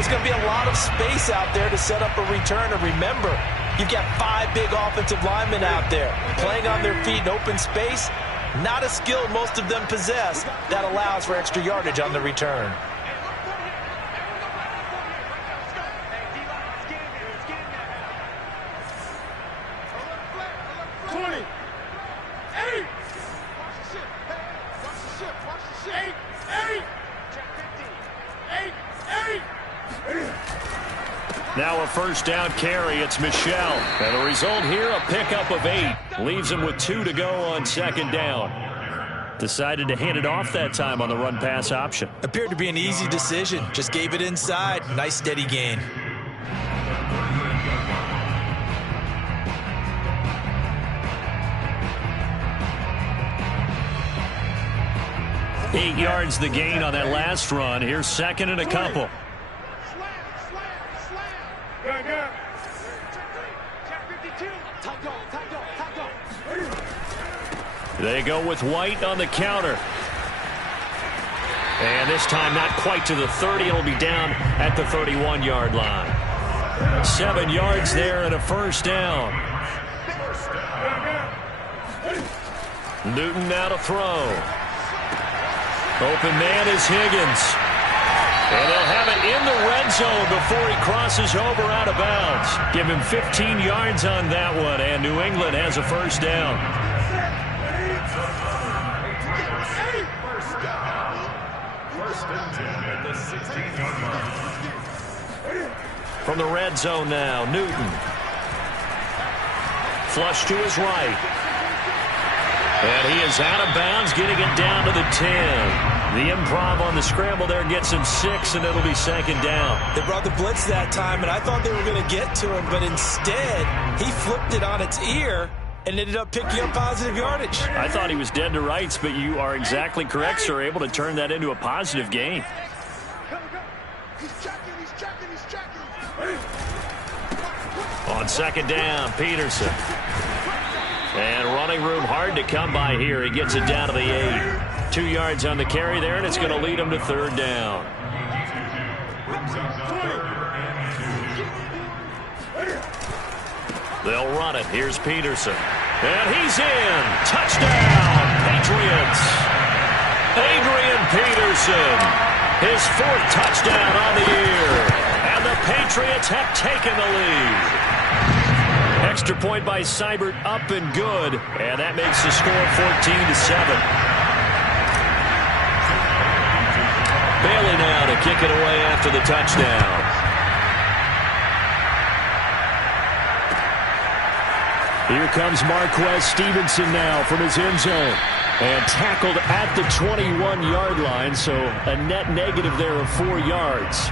There's going to be a lot of space out there to set up a return. And remember, you've got 5 big offensive linemen out there playing on their feet in open space. Not a skill most of them possess that allows for extra yardage on the return. Now a first down carry. It's Michel. And the result here, a pickup of 8. Leaves him with 2 to go on second down. Decided to hand it off that time on the run-pass option. Appeared to be an easy decision. Just gave it inside. Nice steady gain. Eight yards the gain on that last run. Here's second and a couple. They go with White on the counter. And this time not quite to the 30. It'll be down at the 31-yard line. 7 yards there and a first down. Newton now to throw. Open man is Higgins. And they'll have it in the red zone before he crosses over out of bounds. Give him 15 yards on that one, and New England has a first down. From the red zone now, Newton. Flush to his right. And he is out of bounds, getting it down to the 10. The improv on the scramble there gets him 6, and it'll be second down. They brought the blitz that time, and I thought they were going to get to him, but instead, he flipped it on its ear and ended up picking up positive yardage. I thought he was dead to rights, but you are exactly correct, sir. Able to turn that into a positive gain. On second down, Peterson. And running room hard to come by here. He gets it down to the 8. 2 yards on the carry there, and it's going to lead him to third down. They'll run it. Here's Peterson. And he's in. Touchdown, Patriots. Adrian Peterson. His 4th touchdown on the year. And the Patriots have taken the lead. Extra point by Seibert, up and good. And that makes the score 14-7. Bailey now to kick it away after the touchdown. Here comes Marquez Stevenson now from his end zone. And tackled at the 21-yard line, so a net negative there of 4 yards.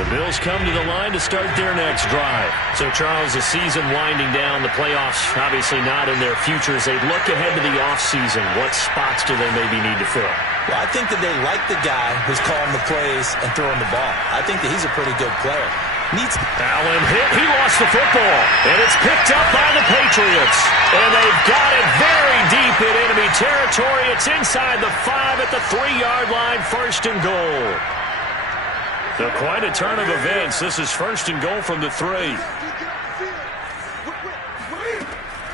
The Bills come to the line to start their next drive. So, Charles, the season winding down, the playoffs obviously not in their future. As they look ahead to the offseason, what spots do they maybe need to fill? Well, I think that they like the guy who's calling the plays and throwing the ball. I think that he's a pretty good player. Allen hit. He lost the football. And it's picked up by the Patriots. And they've got it very deep in enemy territory. It's inside the 5 at the 3-yard line. First and goal. So quite a turn of events. This is first and goal from the 3.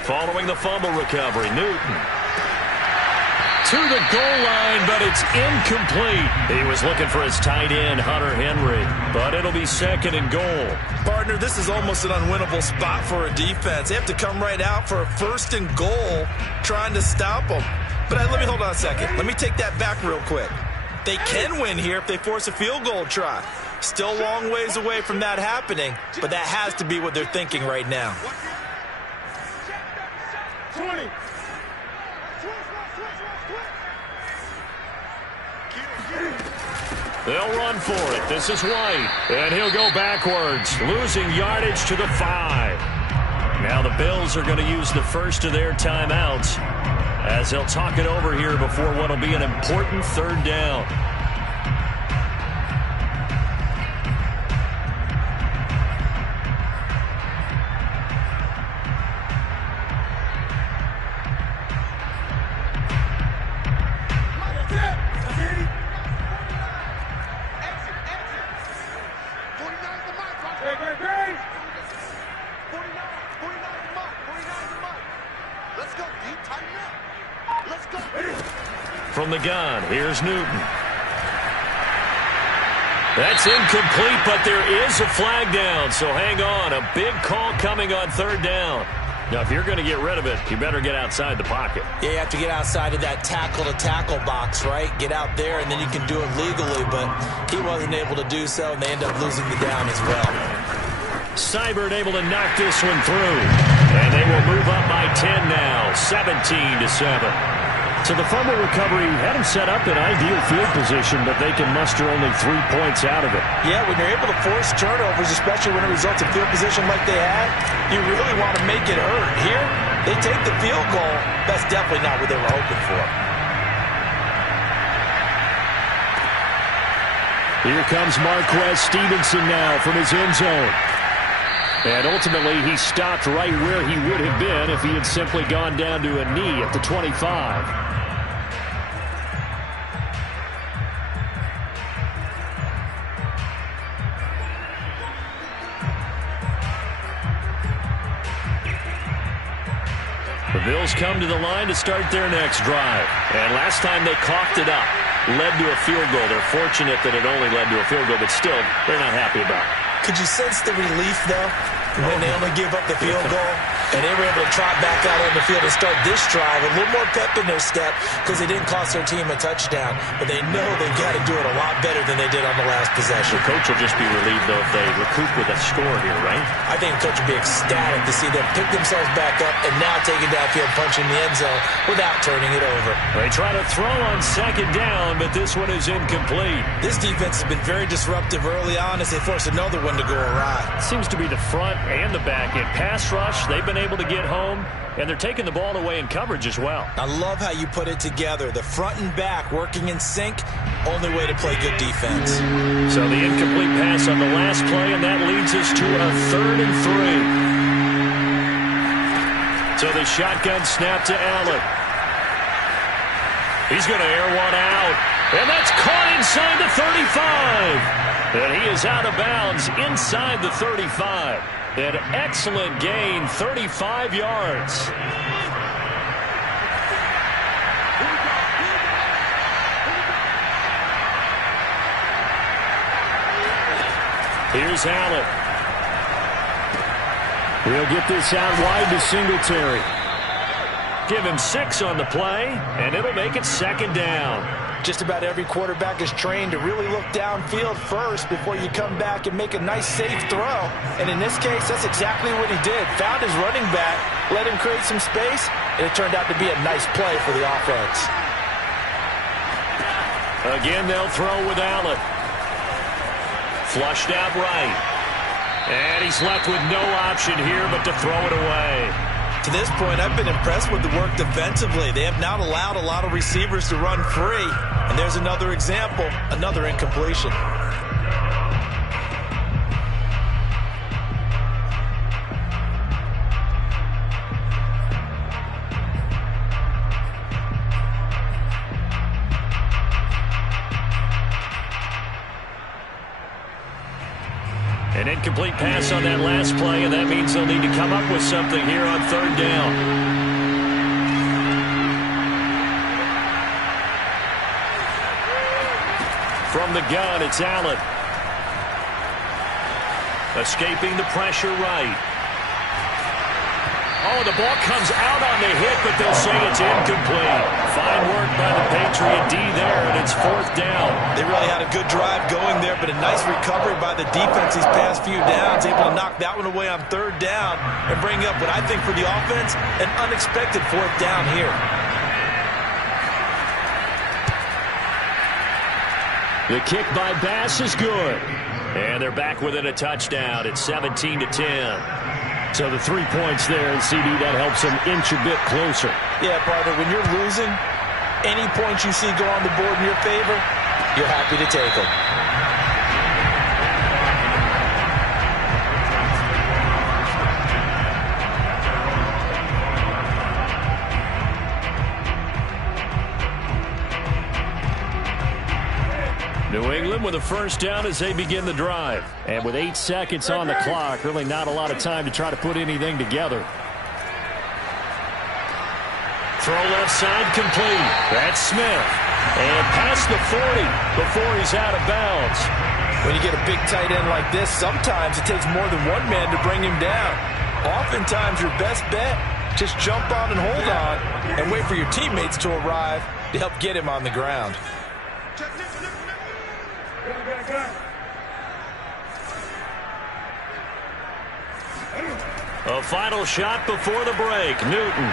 Following the fumble recovery, Newton. To the goal line, but it's incomplete. He was looking for his tight end, Hunter Henry, but it'll be second and goal. Partner, this is almost an unwinnable spot for a defense. They have to come right out for a first and goal trying to stop them. But let me hold on a second. Let me take that back real quick. They can win here if they force a field goal try. Still a long ways away from that happening, but that has to be what they're thinking right now. 20. They'll run for it. This is White. And he'll go backwards, losing yardage to the 5. Now the Bills are going to use the first of their timeouts as they'll talk it over here before what will be an important third down. from the gun. Here's Newton. That's incomplete, but there is a flag down, so hang on. A big call coming on third down. Now, if you're going to get rid of it, you better get outside the pocket. Yeah, you have to get outside of that tackle-to-tackle box, right? Get out there, and then you can do it legally, but he wasn't able to do so, and they end up losing the down as well. Seibert able to knock this one through, and they will move up by 10 now, 17-7. So the fumble recovery had him set up in ideal field position, but they can muster only 3 points out of it. Yeah, when you're able to force turnovers, especially when it results in field position like they had, you really want to make it hurt. Here, they take the field goal. That's definitely not what they were hoping for. Here comes Marquez Stevenson now from his end zone. And ultimately, he stopped right where he would have been if he had simply gone down to a knee at the 25. The Bills come to the line to start their next drive. And last time they coughed it up, led to a field goal. They're fortunate that it only led to a field goal, but still, they're not happy about it. Could you sense the relief, though, when they only give up the field goal? And they were able to trot back out on the field and start this drive. A little more pep in their step because they didn't cost their team a touchdown. But they know they've got to do it a lot better than they did on the last possession. The coach will just be relieved, though, if they recoup with a score here, right? I think the coach will be ecstatic to see them pick themselves back up and now take it downfield, punching the end zone without turning it over. They try to throw on second down, but this one is incomplete. This defense has been very disruptive early on as they force another one to go awry. Seems to be the front and the back end. Pass rush, they've been able to get home, and they're taking the ball away in coverage as well. I love how you put it together. The front and back working in sync, only way to play good defense. So the incomplete pass on the last play, and that leads us to a 3rd and 3. So the shotgun snap to Allen. He's going to air one out, and that's caught inside the 35. And he is out of bounds inside the 35. An excellent gain, 35 yards. Here's Allen. We'll get this out wide to Singletary. Give him 6 on the play, and it'll make it 2nd down. Just about every quarterback is trained to really look downfield first before you come back and make a nice, safe throw. And in this case, that's exactly what he did. Found his running back, let him create some space, and it turned out to be a nice play for the offense. Again, they'll throw with Allen. Flushed out right. And he's left with no option here but to throw it away. To this point, I've been impressed with the work defensively. They have not allowed a lot of receivers to run free. And there's another example, another incompletion. An incomplete pass on that last play, and that means they'll need to come up with something here on 3rd down. From the gun, it's Allen. Escaping the pressure right. Oh, the ball comes out on the hit, but they'll say it's incomplete. Fine work by the Patriot D there, and it's 4th down. They really had a good drive going there, but a nice recovery by the defense these past few downs, able to knock that one away on 3rd down and bring up what I think for the offense, an unexpected 4th down here. The kick by Bass is good. And they're back within a touchdown. It's 17-10. So the 3 points there, and CD, that helps them inch a bit closer. Yeah, partner, when you're losing, any points you see go on the board in your favor, you're happy to take them. New England with a 1st down as they begin the drive. And with 8 seconds on the clock, really not a lot of time to try to put anything together. throw left side complete. That's Smith. And past the 40 before he's out of bounds. When you get a big tight end like this, sometimes it takes more than one man to bring him down. Oftentimes your best bet, just jump on and hold on and wait for your teammates to arrive to help get him on the ground. A final shot before the break. Newton.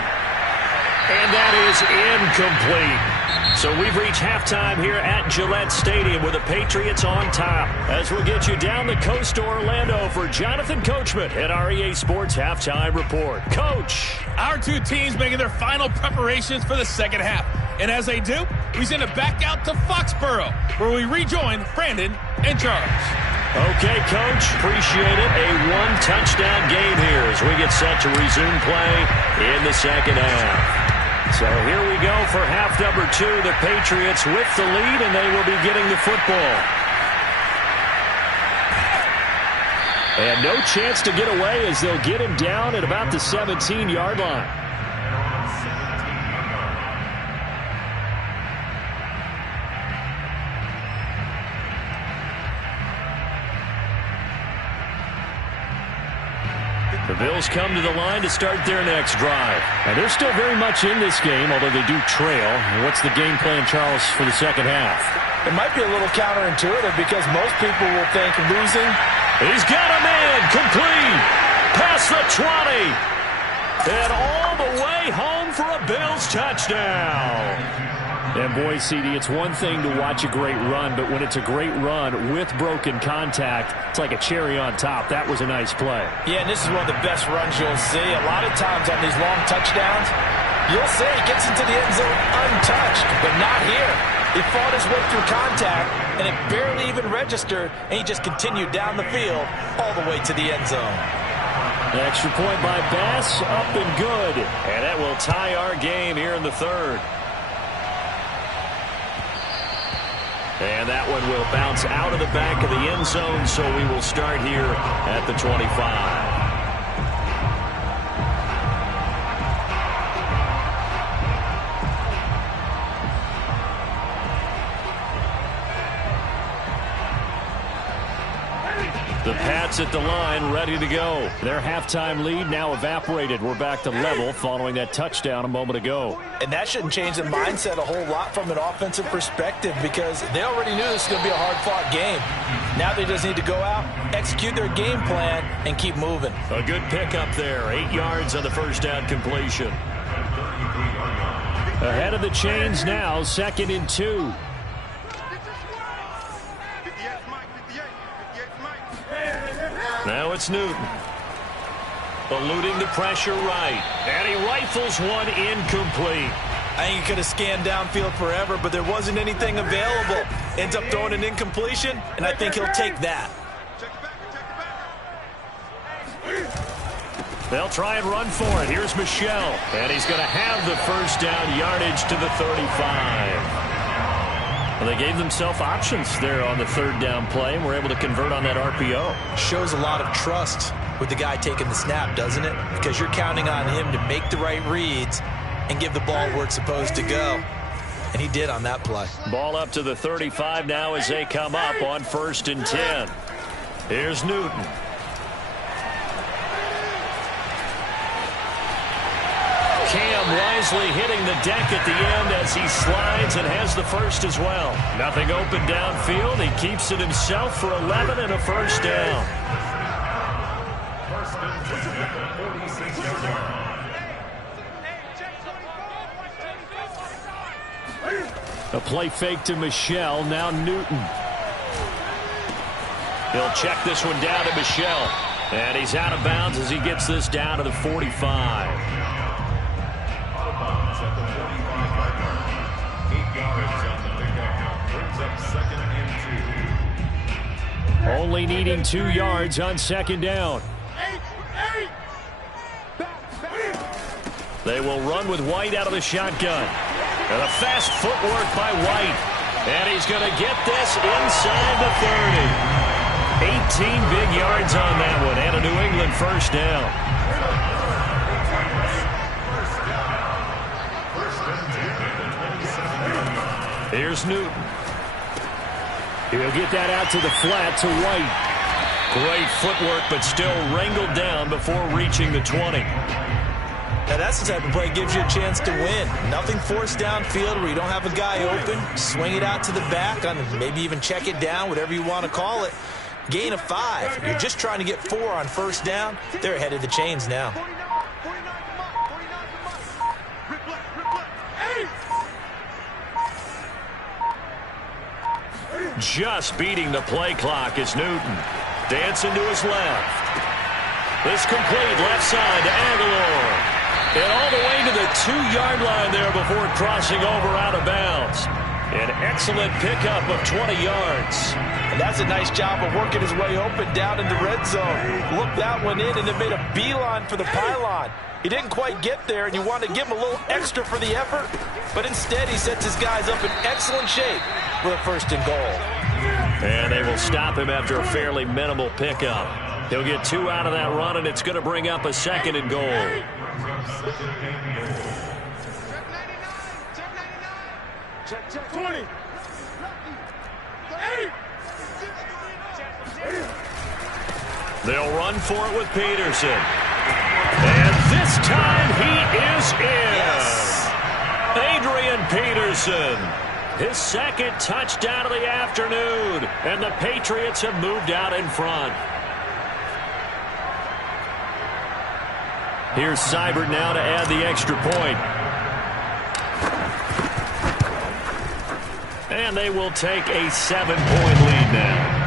And that is incomplete. So we've reached halftime here at Gillette Stadium with the Patriots on top. As we get you down the coast to Orlando for Jonathan Coachman at our EA Sports Halftime Report. Coach. Our two teams making their final preparations for the second half. And as they do, we send it back out to Foxborough, where we rejoin Brandon and Charles. Okay, Coach. Appreciate it. A one-touchdown game here as we get set to resume play in the second half. So here we go for half number 2. The Patriots with the lead, and they will be getting the football. And no chance to get away as they'll get him down at about the 17-yard line. The Bills come to the line to start their next drive. And they're still very much in this game, although they do trail. What's the game plan, Charles, for the second half? It might be a little counterintuitive because most people will think losing. He's got a man complete. Past the 20. And all the way home for a Bills touchdown. And boy, CD, it's one thing to watch a great run, but when it's a great run with broken contact, it's like a cherry on top. That was a nice play. Yeah, and this is one of the best runs you'll see. A lot of times on these long touchdowns, you'll see he gets into the end zone untouched, but not here. He fought his way through contact, and it barely even registered, and he just continued down the field all the way to the end zone. An extra point by Bass, up and good. And that will tie our game here in the third. And that one will bounce out of the back of the end zone, so we will start here at the 25. The Pats at the line, ready to go. Their halftime lead now evaporated. We're back to level following that touchdown a moment ago. And that shouldn't change the mindset a whole lot from an offensive perspective because they already knew this was going to be a hard-fought game. Now they just need to go out, execute their game plan, and keep moving. A good pickup there. 8 yards on the first down completion. Ahead of the chains now, 2nd and 2. Now it's Newton. Eluding the pressure right. And he rifles one incomplete. I think he could have scanned downfield forever, but there wasn't anything available. Ends up throwing an incompletion, and I think he'll take that. They'll try and run for it. Here's Michelle. And he's going to have the first down yardage to the 35. Well, they gave themselves options there on the third down play and were able to convert on that RPO. Shows a lot of trust with the guy taking the snap, doesn't it? Because you're counting on him to make the right reads and give the ball where it's supposed to go. And he did on that play. Ball up to the 35 now as they come up on 1st and 10. Here's Newton. Cam wisely hitting the deck at the end as he slides and has the first as well. Nothing open downfield. He keeps it himself for 11 and a first down. A play fake to Michelle. Now Newton. He'll check this one down to Michelle. And he's out of bounds as he gets this down to the 45. Only needing 2 yards on 2nd down. They will run with White out of the shotgun. And a fast footwork by White. And he's going to get this inside the 30. 18 big yards on that one. And a New England first down. Here's Newton. He'll get that out to the flat to White. Great footwork, but still wrangled down before reaching the 20. Now that's the type of play that gives you a chance to win. Nothing forced downfield where you don't have a guy open. Swing it out to the back, maybe even check it down, whatever you want to call it. Gain of 5. You're just trying to get 4 on first down. They're ahead of the chains now. Just beating the play clock is Newton. Dancing to his left. This complete left side to Aguilar. And all the way to the 2-yard line there before crossing over out of bounds. An excellent pickup of 20 yards. And that's a nice job of working his way open down in the red zone. Looked that one in and then made a beeline for the pylon. He didn't quite get there, and you want to give him a little extra for the effort. But instead, he sets his guys up in excellent shape for a first and goal. And they will stop him after a fairly minimal pickup. He'll get 2 out of that run, and it's going to bring up a second and goal. Check 20. They'll run for it with Peterson. And this time he is in. Yes. Adrian Peterson. His second touchdown of the afternoon. And the Patriots have moved out in front. Here's Seibert now to add the extra point. And they will take a 7-point lead now.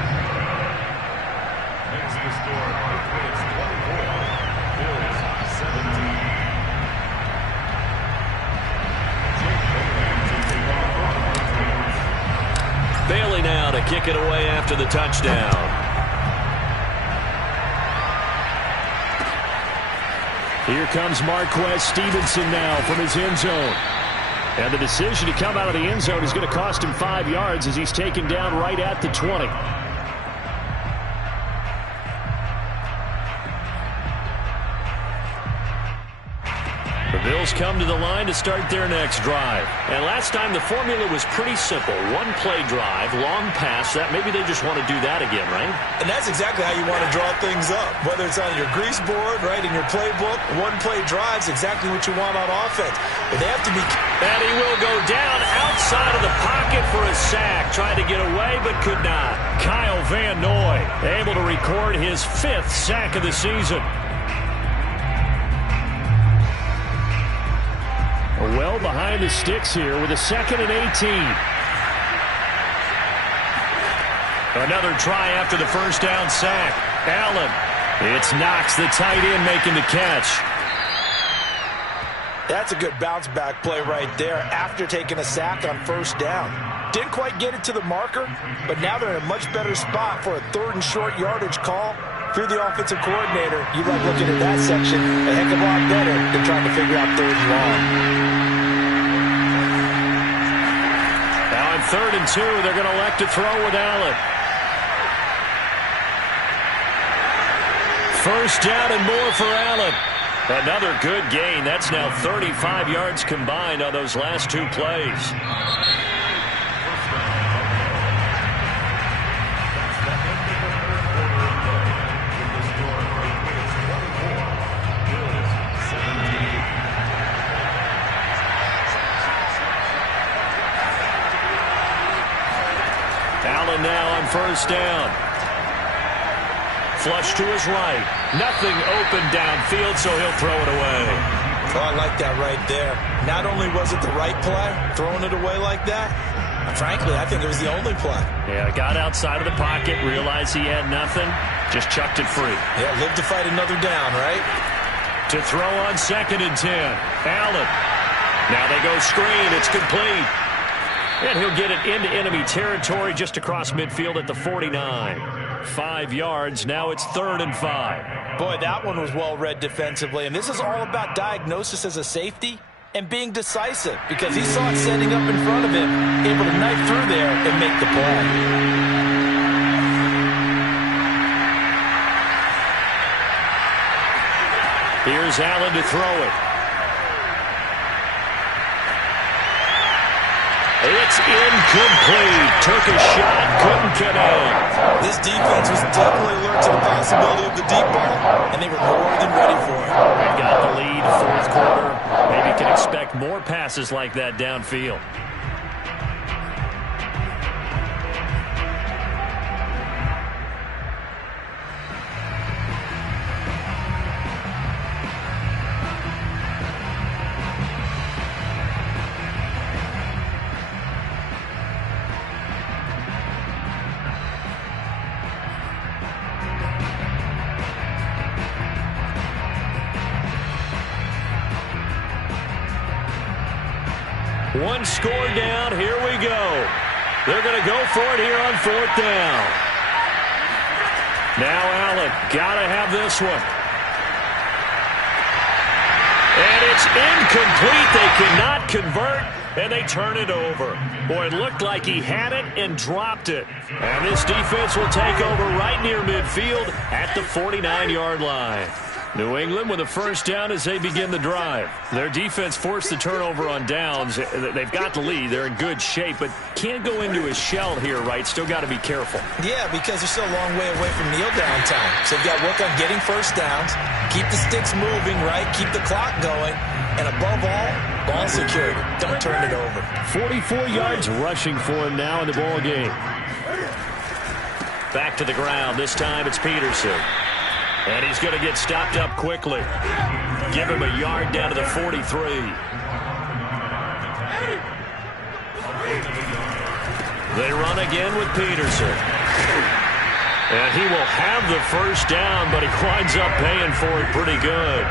Bailey now to kick it away after the touchdown. Here comes Marquez Stevenson now from his end zone. And the decision to come out of the end zone is going to cost him 5 yards as he's taken down right at the 20. The Bills come to the line to start their next drive. And last time the formula was pretty simple. 1-play drive, long pass. That maybe they just want to do that again, right? And that's exactly how you want to draw things up. Whether it's on your grease board, right, in your playbook, 1-play drive's exactly what you want on offense. But they have to be... And he will go down outside of the pocket for a sack. Tried to get away, but could not. Kyle Van Noy able to record his 5th sack of the season. Well behind the sticks here with a 2nd and 18. Another try after the first down sack. Allen. It's Knox, the tight end, making the catch. That's a good bounce-back play right there after taking a sack on first down. Didn't quite get it to the marker, but now they're in a much better spot for a 3rd and short yardage call. If you're the offensive coordinator, you like looking at that section a heck of a lot better than trying to figure out 3rd and long. Now on 3rd and 2, they're going to elect to throw with Allen. First down and more for Allen. Another good gain. That's now 35 yards combined on those last 2 plays. Allen now on first down. Flush to his right. Nothing open downfield, so he'll throw it away. Oh, I like that right there. Not only was it the right play, throwing it away like that, frankly, I think it was the only play. Yeah, got outside of the pocket, realized he had nothing, just chucked it free. Yeah, live to fight another down, right? To throw on 2nd and 10. Allen. Now they go screen. It's complete. And he'll get it into enemy territory just across midfield at the 49. 5 yards. Now it's 3rd and 5. Boy, that one was well read defensively. And this is all about diagnosis as a safety and being decisive because he saw it setting up in front of him, able to knife through there and make the play. Here's Allen to throw it. It's incomplete. Took a shot, couldn't connect. This defense was definitely alert to the possibility of the deep ball, and they were more than ready for it. They've got the lead, fourth quarter. Maybe can expect more passes like that downfield. One score down. Here we go. They're going to go for it here on fourth down. Now Allen. Got to have this one. And it's incomplete. They cannot convert, and they turn it over. Boy, it looked like he had it and dropped it. And this defense will take over right near midfield at the 49-yard line. New England with a first down as they begin the drive. Their defense forced the turnover on downs. They've got the lead. They're in good shape, but can't go into a shell here, right? Still got to be careful. Yeah, because they're still a long way away from kneel down time. So they've got to work on getting first downs, keep the sticks moving, right? Keep the clock going, and above all, ball security. Don't turn it over. 44 yards rushing for him now in the ball game. Back to the ground. This time it's Peterson. And he's going to get stopped up quickly. Give him a yard down to the 43. They run again with Peterson. And he will have the first down, but he winds up paying for it pretty good.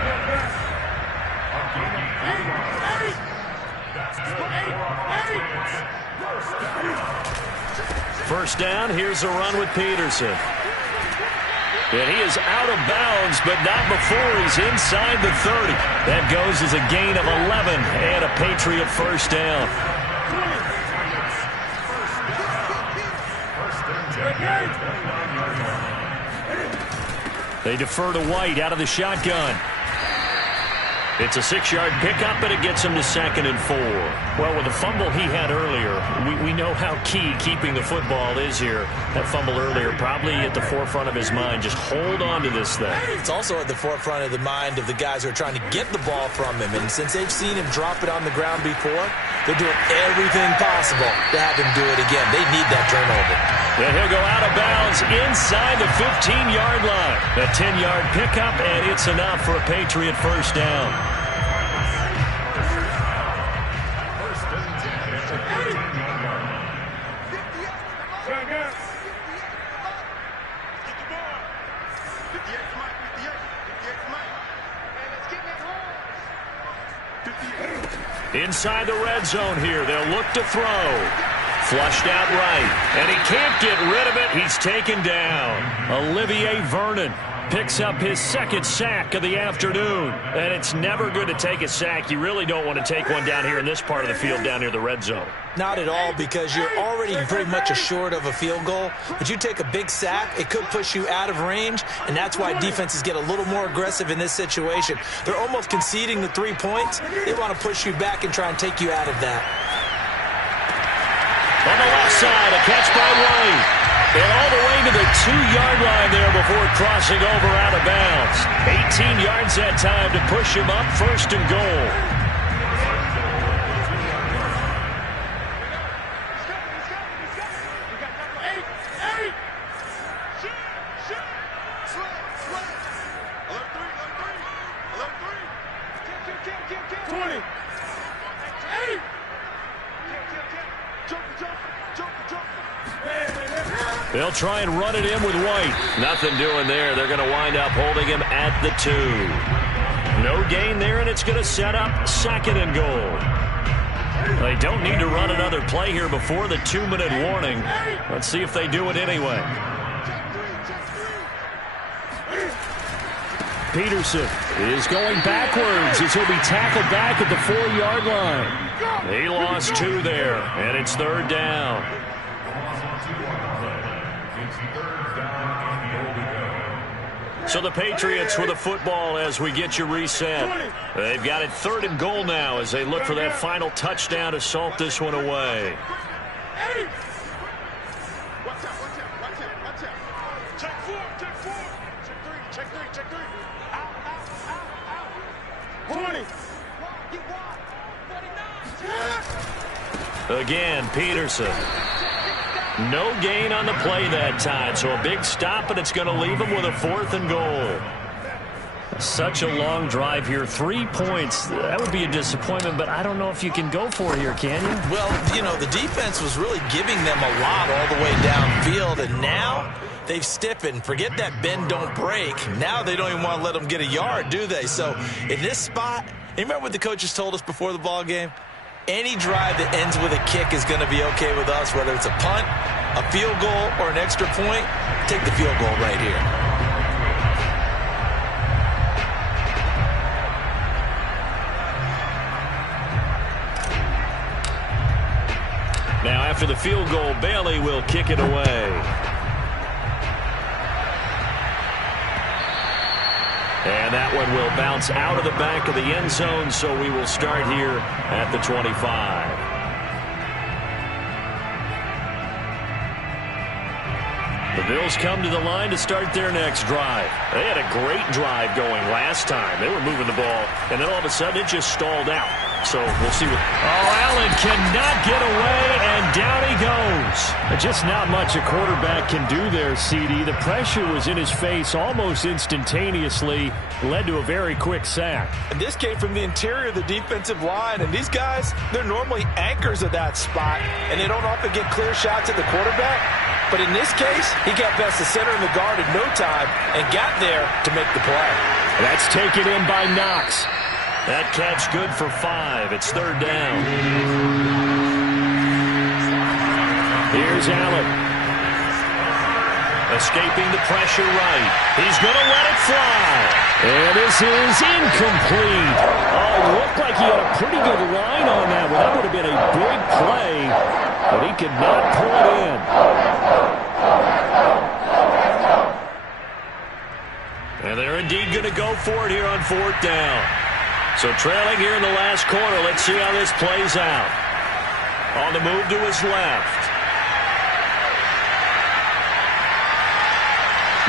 First down, here's a run with Peterson. And he is out of bounds, but not before he's inside the 30. That goes as a gain of 11 and a Patriot first down. They defer to White out of the shotgun. It's a 6-yard pickup, and it gets him to 2nd and 4. Well, with the fumble he had earlier, we know how key keeping the football is here. That fumble earlier probably at the forefront of his mind. Just hold on to this thing. It's also at the forefront of the mind of the guys who are trying to get the ball from him. And since they've seen him drop it on the ground before, they're doing everything possible to have him do it again. They need that turnover. And he'll go out of bounds inside the 15-yard line. A 10-yard pickup, and it's enough for a Patriot first down. Inside the red zone here, they'll look to throw. Flushed out right, and he can't get rid of it. He's taken down. Olivier Vernon picks up his second sack of the afternoon. And it's never good to take a sack. You really don't want to take one down here in this part of the field, down near the red zone. Not at all, because you're already pretty much assured of a field goal. But you take a big sack, it could push you out of range, and that's why defenses get a little more aggressive in this situation. They're almost conceding the 3 points. They want to push you back and try and take you out of that. On the left side, a catch by White. And all the way to the 2-yard line there before crossing over out of bounds. 18 yards that time to push him up, 1st and goal. They'll try and run it in with White. Nothing doing there. They're going to wind up holding him at the 2. No gain there, and it's going to set up 2nd and goal. They don't need to run another play here before the 2-minute warning. Let's see if they do it anyway. Peterson is going backwards as he'll be tackled back at the 4-yard line. He lost 2 there, and it's 3rd down. So the Patriots with a football as we get you reset. They've got it 3rd and goal now as they look for that final touchdown to salt this one away. Again, Peterson. No gain on the play that time, so a big stop, and it's going to leave him with a 4th and goal. Such a long drive here. 3 points. That would be a disappointment, but I don't know if you can go for it here, can you? Well, you know, the defense was really giving them a lot all the way downfield, and now they've stiffened. Forget that bend, don't break. Now they don't even want to let them get a yard, do they? So in this spot, you remember what the coaches told us before the ball game? Any drive that ends with a kick is going to be okay with us, whether it's a punt, a field goal, or an extra point. Take the field goal right here. Now after the field goal, Bailey will kick it away. And that one will bounce out of the back of the end zone, so we will start here at the 25. The Bills come to the line to start their next drive. They had a great drive going last time. They were moving the ball, and then all of a sudden it just stalled out. So we'll see what... Oh, Allen cannot get away, and down he goes. Just not much a quarterback can do there, CD. The pressure was in his face almost instantaneously. Led to a very quick sack. And this came from the interior of the defensive line. And these guys, they're normally anchors of that spot, and they don't often get clear shots at the quarterback. But in this case, he got past the center and the guard in no time and got there to make the play. That's taken in by Knox. That catch good for 5. It's 3rd down. Here's Allen. Escaping the pressure right. He's going to let it fly. And this is incomplete. Oh, looked like he had a pretty good line on that one. That would have been a big play, but he could not pull it in. And they're indeed going to go for it here on 4th down. So trailing here in the last quarter, let's see how this plays out. On the move to his left.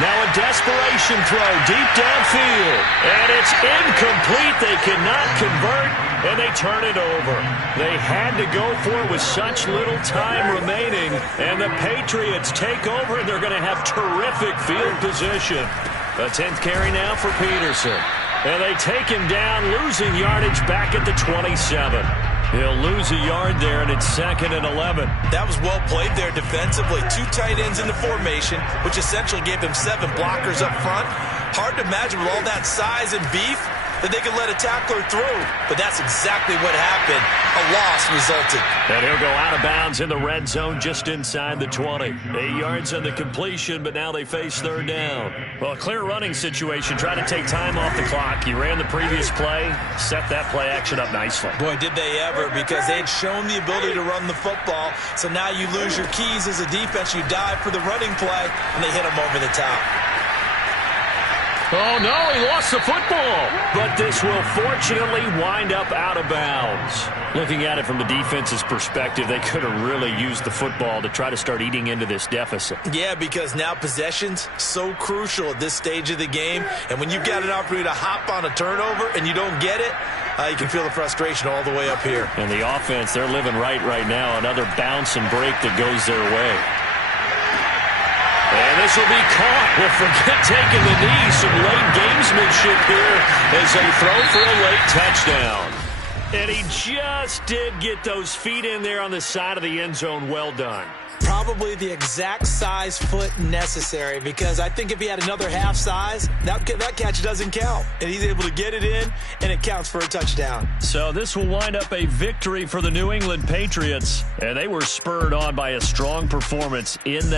Now a desperation throw deep downfield. And it's incomplete. They cannot convert, and they turn it over. They had to go for it with such little time remaining. And the Patriots take over, and they're going to have terrific field position. A 10th carry now for Peterson. And they take him down, losing yardage back at the 27. He'll lose a yard there, and it's 2nd and 11. That was well played there defensively. 2 tight ends in the formation, which essentially gave them 7 blockers up front. Hard to imagine with all that size and beef that they could let a tackler through. But that's exactly what happened. A loss resulted. And he'll go out of bounds in the red zone just inside the 20. 8 yards on the completion, but now they face 3rd down. Well, a clear running situation. Trying to take time off the clock. He ran the previous play, set that play action up nicely. Boy, did they ever, because they had shown the ability to run the football. So now you lose your keys as a defense. You dive for the running play, and they hit them over the top. Oh, no, he lost the football. But this will fortunately wind up out of bounds. Looking at it from the defense's perspective, they could have really used the football to try to start eating into this deficit. Yeah, because now possession's so crucial at this stage of the game. And when you've got an opportunity to hop on a turnover and you don't get it, you can feel the frustration all the way up here. And the offense, they're living right now. Another bounce and break that goes their way. And this will be caught. Well, forget taking the knee. Some late gamesmanship here as they throw for a late touchdown. And he just did get those feet in there on the side of the end zone. Well done. Probably the exact size foot necessary, because I think if he had another half size, that catch doesn't count. And he's able to get it in, and it counts for a touchdown. So this will wind up a victory for the New England Patriots. And they were spurred on by a strong performance in that.